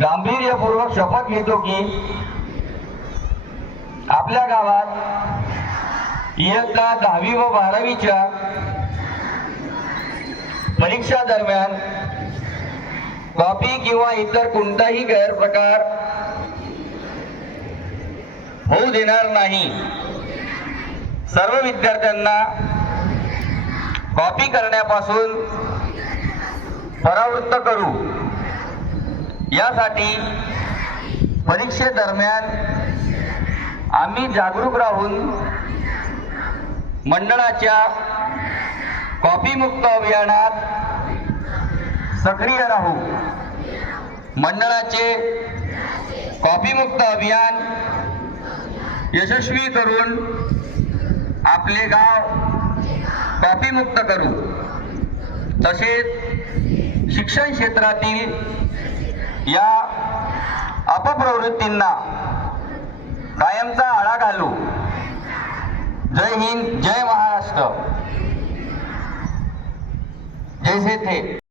गांभीर्यपूर्वक शपथ घेतो की आपल्या गावात इयत्ता 10वी व 12वीच्या परीक्षा दरम्यान कॉपी किंवा इतर कोणताही गैरप्रकार होऊ देणार नाही। सर्व विद्यार्थ्यांना कॉपी करण्यापासून परावृत्त करू। यासाठी परीक्षेदरम्यान आम्ही जागरूक राहून मंडळाच्या कॉपी मुक्त अभियानात सक्रिय राहू। मंडळाचे कॉपी मुक्त अभियान यशस्वी करून आपले गाव कॉपी मुक्त करू। तसेच शिक्षण क्षेत्रातील या अपप्रवृत्तींना कायमचा आळा घालू। जय हिंद, जय महाराष्ट्र, जैसे थे।